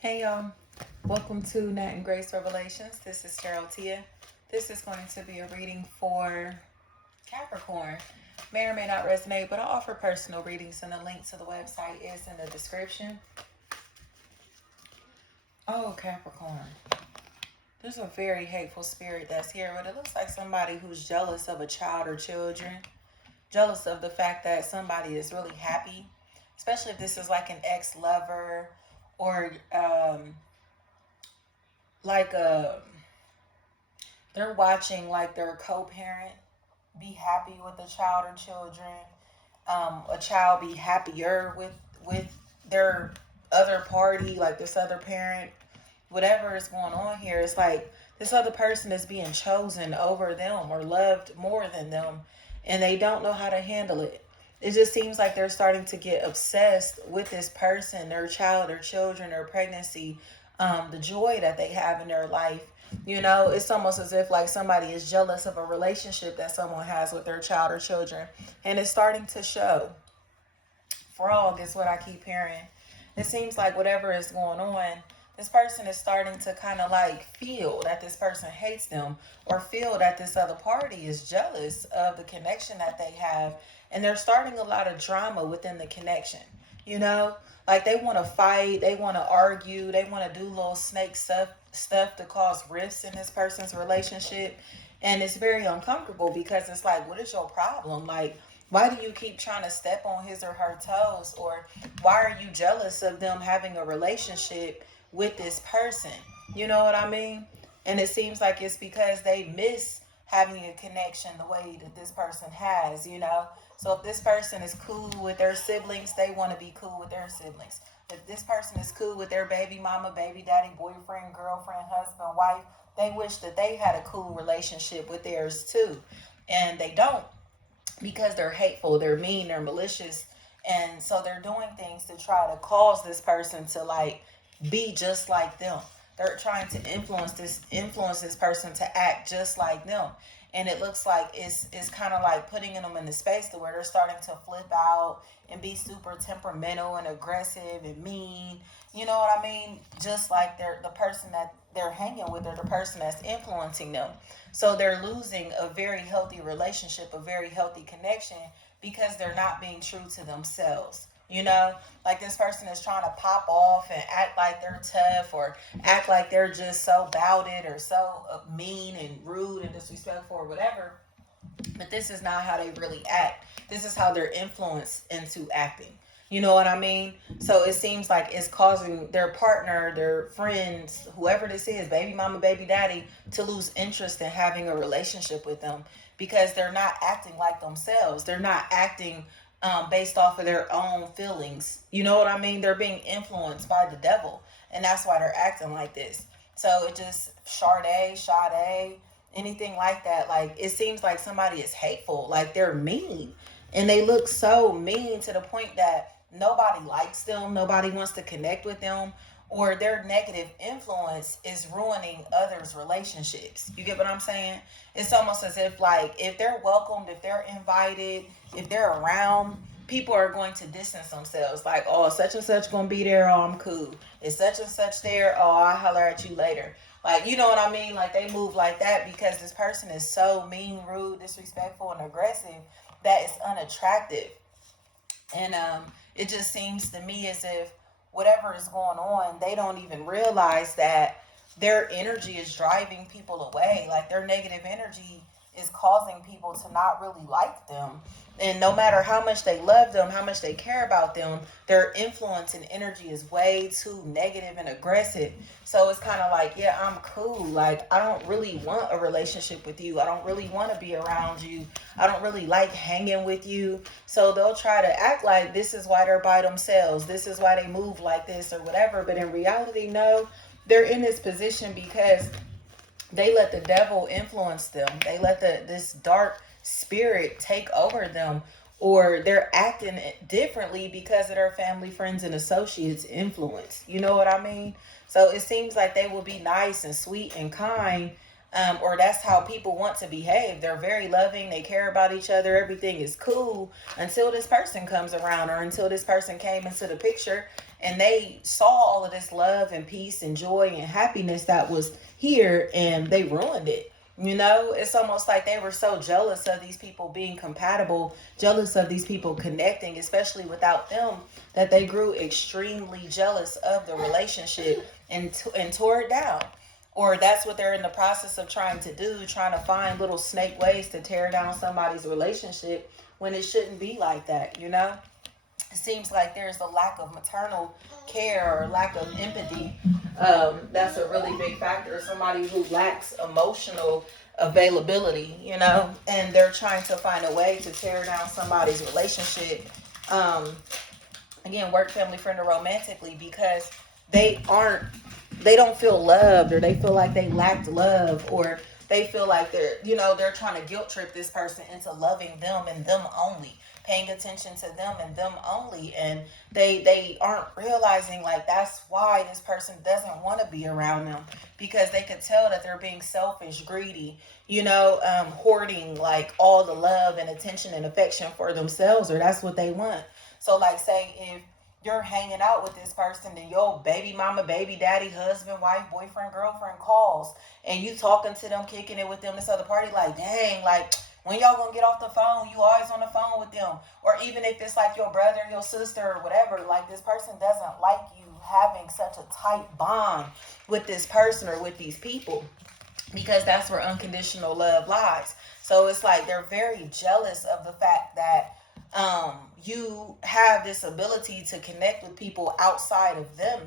Hey y'all, welcome to Nat and Grace Revelations. This is Cheryl Tia. This is going to be a reading for Capricorn. May or may not resonate, but I offer personal readings, and the link to the website is in the description. Oh, Capricorn. There's a very hateful spirit that's here, but it looks like somebody who's jealous of a child or children, jealous of the fact that somebody is really happy, especially if this is like an ex-lover or like they're watching like their co-parent be happy with the child or children, a child be happier with their other party, like this other parent. Whatever is going on here, it's like this other person is being chosen over them or loved more than them, and they don't know how to handle it. It just seems like they're starting to get obsessed with this person, their child, their children, their pregnancy, the joy that they have in their life. You know, it's almost as if like somebody is jealous of a relationship that someone has with their child or children, and it's starting to show. Frog is what I keep hearing. It seems like whatever is going on, this person is starting to kind of like feel that this person hates them, or feel that this other party is jealous of the connection that they have, and they're starting a lot of drama within the connection. You know, like they want to fight, they want to argue, they want to do little snake stuff to cause rifts in this person's relationship, and it's very uncomfortable because it's like, what is your problem? Like, why do you keep trying to step on his or her toes? Or why are you jealous of them having a relationship with this person? You know what I mean? And it seems like it's because they miss having a connection the way that this person has, you know? So if this person is cool with their siblings, they want to be cool with their siblings. If this person is cool with their baby mama, baby daddy, boyfriend, girlfriend, husband, wife, they wish that they had a cool relationship with theirs too. And they don't, because they're hateful, they're mean, they're malicious, and so they're doing things to try to cause this person to like be just like them. They're trying to influence this person to act just like them. And it looks like it's kind of like putting them in the space to where they're starting to flip out and be super temperamental and aggressive and mean. You know what I mean? Just like they're the person that they're hanging with, or the person that's influencing them. So they're losing a very healthy relationship, a very healthy connection, because they're not being true to themselves. You know, like this person is trying to pop off and act like they're tough, or act like they're just so about it, or so mean and rude and disrespectful or whatever. But this is not how they really act. This is how they're influenced into acting. You know what I mean? So it seems like it's causing their partner, their friends, whoever this is, baby mama, baby daddy, to lose interest in having a relationship with them, because they're not acting like themselves. They're not acting based off of their own feelings. You know what I mean? They're being influenced by the devil, and that's why they're acting like this. So it just Sade, anything like that. Like it seems like somebody is hateful, like they're mean, and they look so mean to the point that nobody likes them, nobody wants to connect with them, or their negative influence is ruining others' relationships. You get what I'm saying? It's almost as if like if they're welcomed, if they're invited, if they're around, people are going to distance themselves. Like, oh, such and such gonna be there, oh, I'm cool. Is such and such there? Oh, I'll holler at you later. Like, you know what I mean? Like they move like that because this person is so mean, rude, disrespectful, and aggressive that it's unattractive. And it just seems to me as if whatever is going on, they don't even realize that their energy is driving people away. Like their negative energy is causing people to not really like them. And no matter how much they love them, how much they care about them, their influence and energy is way too negative and aggressive. So it's kind of like, yeah, I'm cool. Like, I don't really want a relationship with you. I don't really want to be around you. I don't really like hanging with you. So they'll try to act like this is why they're by themselves. This is why they move like this or whatever. But in reality, no, they're in this position because they let the devil influence them. They let this dark spirit take over them, or they're acting differently because of their family, friends, and associates' influence. You know what I mean? So it seems like they will be nice and sweet and kind, Or that's how people want to behave. They're very loving, they care about each other, everything is cool until this person comes around, or until this person came into the picture and they saw all of this love and peace and joy and happiness that was here, and they ruined it. You know, it's almost like they were so jealous of these people being compatible, jealous of these people connecting, especially without them, that they grew extremely jealous of the relationship and tore it down. Or that's what they're in the process of trying to do, trying to find little snake ways to tear down somebody's relationship when it shouldn't be like that, you know? It seems like there's a lack of maternal care or lack of empathy. That's a really big factor. Somebody who lacks emotional availability, you know, and they're trying to find a way to tear down somebody's relationship. Um, Again, work, family, friend, or romantically, because they aren't, they don't feel loved, or they feel like they lacked love, or they feel like they're trying to guilt trip this person into loving them and them only, paying attention to them and them only. And they aren't realizing, like, that's why this person doesn't want to be around them, because they could tell that they're being selfish, greedy, hoarding like all the love and attention and affection for themselves, or that's what they want. So, like, say if you're hanging out with this person and your baby mama, baby daddy, husband, wife, boyfriend, girlfriend calls, and you talking to them, kicking it with them, this other party, like, dang, like, when y'all gonna get off the phone? You always on the phone with them. Or even if it's like your brother, your sister, or whatever, like, this person doesn't like you having such a tight bond with this person or with these people, because that's where unconditional love lies. So it's like they're very jealous of the fact that you have this ability to connect with people outside of them,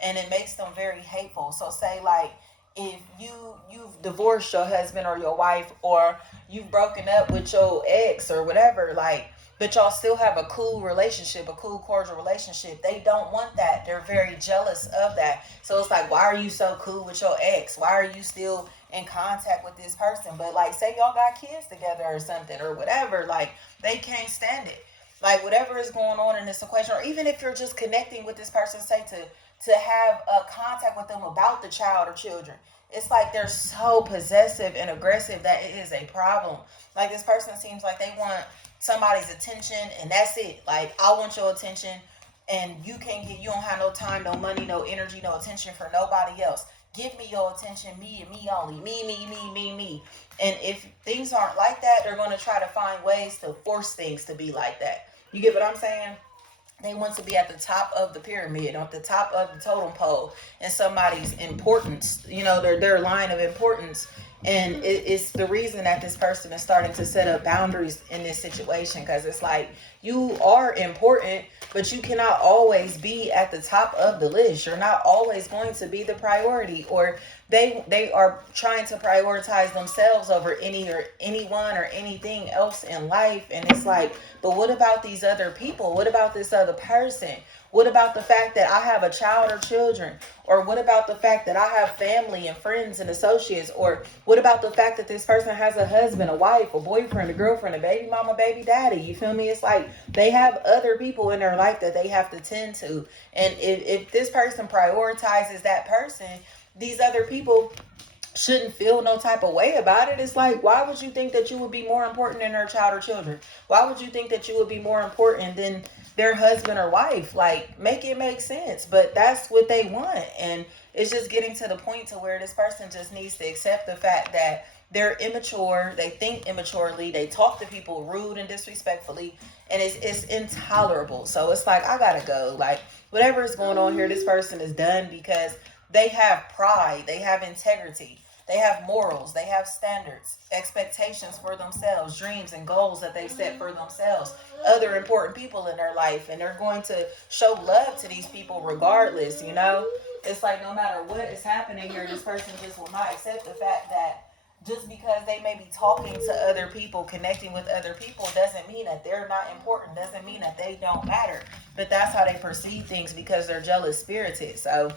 and it makes them very hateful. So say, like, if you've divorced your husband or your wife, or you've broken up with your ex or whatever, like, but y'all still have a cool relationship, a cool, cordial relationship. They don't want that. They're very jealous of that. So it's like, why are you so cool with your ex? Why are you still in contact with this person? But, like, say y'all got kids together or something or whatever, like, they can't stand it. Like, whatever is going on in this equation, or even if you're just connecting with this person, say to have a contact with them about the child or children, it's like they're so possessive and aggressive that it is a problem. Like, this person seems like they want somebody's attention, and that's it. Like, I want your attention, and you don't have no time, no money, no energy, no attention for nobody else. Give me your attention, me and me only, me. And if things aren't like that, they're going to try to find ways to force things to be like that. You get what I'm saying? They want to be at the top of the pyramid, at the top of the totem pole, and somebody's importance, their line of importance. And it's the reason that this person is starting to set up boundaries in this situation, because it's like, you are important, but you cannot always be at the top of the list. You're not always going to be the priority, or they are trying to prioritize themselves over anyone or anything else in life. And it's like, but what about these other people? What about this other person? What about the fact that I have a child or children? Or what about the fact that I have family and friends and associates? Or what about the fact that this person has a husband, a wife, a boyfriend, a girlfriend, a baby mama, baby daddy? You feel me? It's like they have other people in their life that they have to tend to. And if this person prioritizes that person, these other people shouldn't feel no type of way about it. It's like, why would you think that you would be more important than their child or children? Why would you think that you would be more important than their husband or wife? Like, make it make sense. But that's what they want. And it's just getting to the point to where this person just needs to accept the fact that they're immature, they think immaturely, they talk to people rude and disrespectfully, and it's intolerable. So it's like, I gotta go. Like, whatever is going on here, this person is done, because they have pride, they have integrity, they have morals, they have standards, expectations for themselves, dreams and goals that they set for themselves, other important people in their life, and they're going to show love to these people regardless. It's like, no matter what is happening here, this person just will not accept the fact that just because they may be talking to other people, connecting with other people, doesn't mean that they're not important, doesn't mean that they don't matter. But that's how they perceive things, because they're jealous spirited. So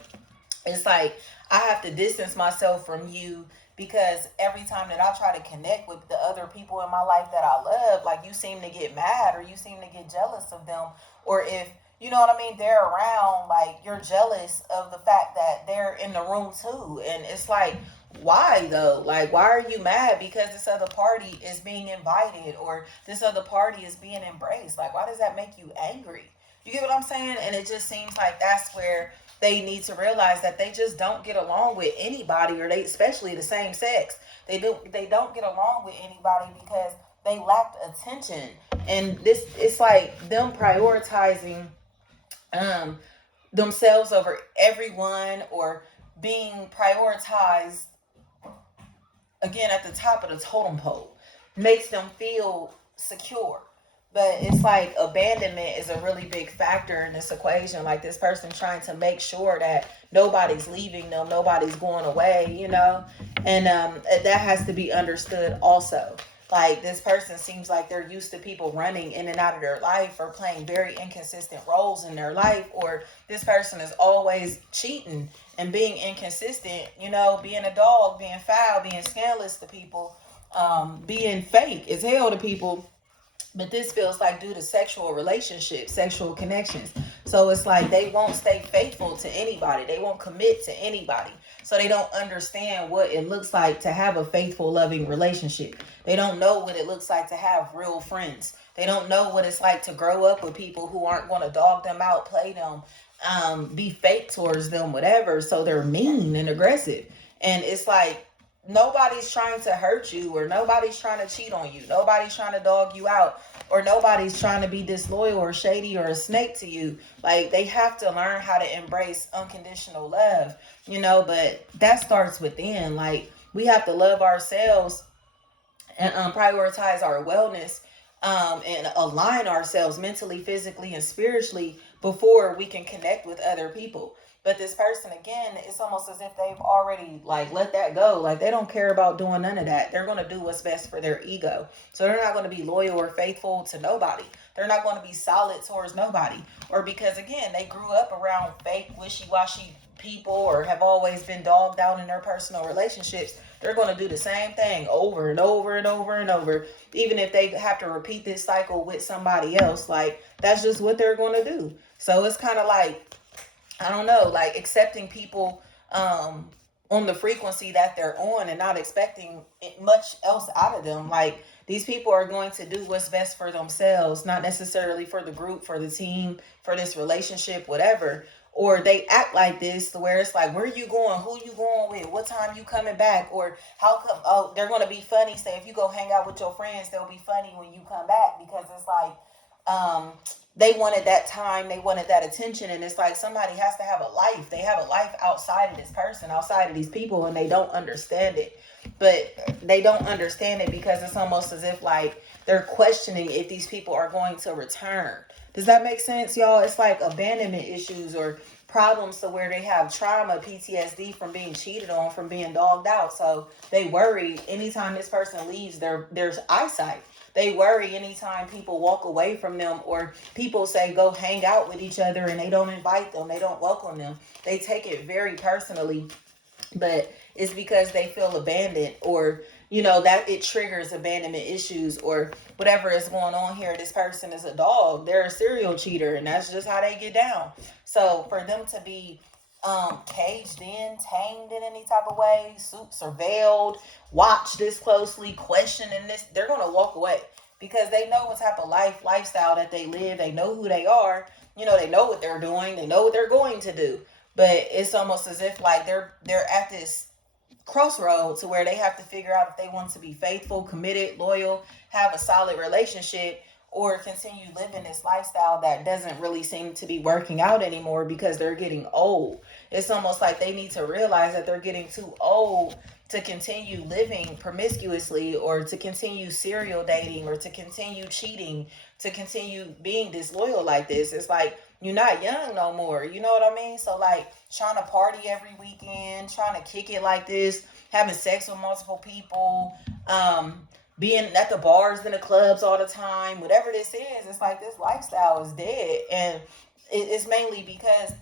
it's like, I have to distance myself from you, because every time that I try to connect with the other people in my life that I love, like, you seem to get mad, or you seem to get jealous of them. Or if, you know what I mean, they're around, like, you're jealous of the fact that they're in the room too. And it's like, why though? Like, why are you mad because this other party is being invited or this other party is being embraced? Like, why does that make you angry? You get what I'm saying? And it just seems like that's where they need to realize that they just don't get along with anybody, or they, especially the same sex. They don't get along with anybody because they lacked attention. And this, it's like them prioritizing themselves over everyone, or being prioritized again at the top of the totem pole, makes them feel secure. But it's like abandonment is a really big factor in this equation. Like, this person trying to make sure that nobody's leaving them, nobody's going away, you know? And that has to be understood also. Like, this person seems like they're used to people running in and out of their life, or playing very inconsistent roles in their life, or this person is always cheating and being inconsistent, you know, being a dog, being foul, being scandalous to people, being fake as hell to people. But this feels like due to sexual relationships, sexual connections. So it's like they won't stay faithful to anybody. They won't commit to anybody. So they don't understand what it looks like to have a faithful, loving relationship. They don't know what it looks like to have real friends. They don't know what it's like to grow up with people who aren't going to dog them out, play them, be fake towards them, whatever. So they're mean and aggressive. And it's like, nobody's trying to hurt you, or nobody's trying to cheat on you. Nobody's trying to dog you out, or nobody's trying to be disloyal or shady or a snake to you. Like, they have to learn how to embrace unconditional love, you know, but that starts within. Like, we have to love ourselves and prioritize our wellness, and align ourselves mentally, physically, and spiritually before we can connect with other people. But this person, again, it's almost as if they've already like let that go. Like, they don't care about doing none of that. They're going to do what's best for their ego. So they're not going to be loyal or faithful to nobody. They're not going to be solid towards nobody. Or because, again, they grew up around fake, wishy-washy people, or have always been dogged out in their personal relationships. They're going to do the same thing over and over and over and over. Even if they have to repeat this cycle with somebody else, like, that's just what they're going to do. So it's kind of like, I don't know, like accepting people on the frequency that they're on, and not expecting much else out of them. Like, these people are going to do what's best for themselves, not necessarily for the group, for the team, for this relationship, whatever. Or they act like this to where it's like, where you going? Who you going with? What time you coming back? Or how come? Oh, they're going to be funny. Say, if you go hang out with your friends, they'll be funny when you come back, because it's like, they wanted that time, they wanted that attention, and it's like somebody has to have a life. They have a life outside of this person, outside of these people, and they don't understand it. But they don't understand it because it's almost as if like they're questioning if these people are going to return. Does that make sense, y'all? It's like abandonment issues, or problems to where they have trauma, PTSD from being cheated on, from being dogged out. So they worry anytime this person leaves their eyesight. They worry anytime people walk away from them, or people say go hang out with each other and they don't invite them, they don't welcome them. They take it very personally, but it's because they feel abandoned, or, you know, that it triggers abandonment issues, or whatever is going on here. This person is a dog. They're a serial cheater, and that's just how they get down. So for them to be caged in, tamed in any type of way, surveilled, watched this closely, questioning this, they're going to walk away, because they know what type of lifestyle that they live. They know who they are. You know, they know what they're doing. They know what they're going to do. But it's almost as if like they're at this crossroad to where they have to figure out if they want to be faithful, committed, loyal, have a solid relationship, or continue living this lifestyle that doesn't really seem to be working out anymore because they're getting old. It's almost like they need to realize that they're getting too old to continue living promiscuously, or to continue serial dating, or to continue cheating, to continue being disloyal like this. It's like, you're not young no more. You know what I mean? So like trying to party every weekend, trying to kick it like this, having sex with multiple people, being at the bars and the clubs all the time, whatever this is, it's like this lifestyle is dead. And it's mainly because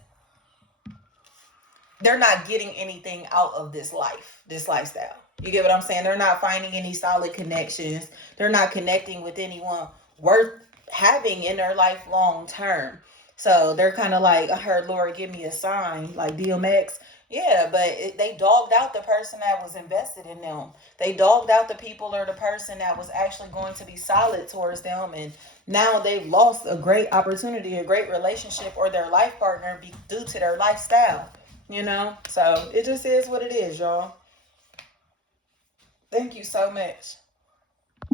they're not getting anything out of this lifestyle. You get what I'm saying? They're not finding any solid connections. They're not connecting with anyone worth having in their life long term. So they're kind of like, I heard Lord give me a sign, like DMX. Yeah, but they dogged out the person that was invested in them. They dogged out the people or the person that was actually going to be solid towards them. And now they've lost a great opportunity, a great relationship, or their life partner due to their lifestyle. You know? So it just is what it is, y'all. Thank you so much.